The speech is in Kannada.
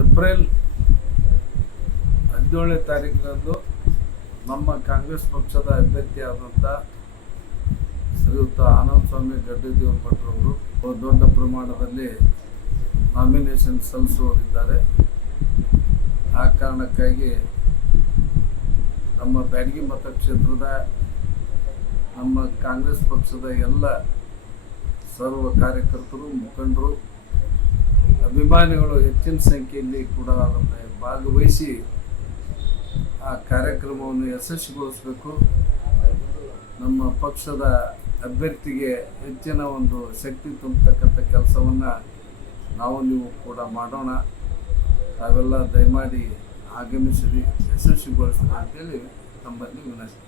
ಏಪ್ರಿಲ್ ಹದಿನೇಳನೇ ತಾರೀಕಿನಂದು ನಮ್ಮ ಕಾಂಗ್ರೆಸ್ ಪಕ್ಷದ ಅಭ್ಯರ್ಥಿಯಾದಂಥ ಶ್ರೀಯುತ ಆನಂದ ಸ್ವಾಮಿ ಗಡ್ಡದೇವ್ರ ಭಟ್ರವರು ದೊಡ್ಡ ಪ್ರಮಾಣದಲ್ಲಿ ನಾಮಿನೇಷನ್ ಸಲ್ಲಿಸುವರಿದ್ದಾರೆ ಆ ಕಾರಣಕ್ಕಾಗಿ ನಮ್ಮ ಬ್ಯಾಡಗಿ ಮತಕ್ಷೇತ್ರದ ನಮ್ಮ ಕಾಂಗ್ರೆಸ್ ಪಕ್ಷದ ಎಲ್ಲ ಸರ್ವ ಕಾರ್ಯಕರ್ತರು, ಮುಖಂಡರು ಅಭಿಮಾನಿಗಳು ಹೆಚ್ಚಿನ ಸಂಖ್ಯೆಯಲ್ಲಿ ಕೂಡ ಅದನ್ನು ಭಾಗವಹಿಸಿ ಆ ಕಾರ್ಯಕ್ರಮವನ್ನು ಯಶಸ್ವಿಗೊಳಿಸಬೇಕು. ನಮ್ಮ ಪಕ್ಷದ ಅಭ್ಯರ್ಥಿಗೆ ಹೆಚ್ಚಿನ ಒಂದು ಶಕ್ತಿ ತುಂಬತಕ್ಕಂಥ ಕೆಲಸವನ್ನು ನಾವು ನೀವು ಕೂಡ ಮಾಡೋಣ. ತಾವೆಲ್ಲ ದಯಮಾಡಿ ಆಗಮಿಸಿರಿ ಯಶಸ್ವಿಗೊಳಿಸೋಣ ಅಂತೇಳಿ ತಮ್ಮಲ್ಲಿ ವಿನಂತಿ.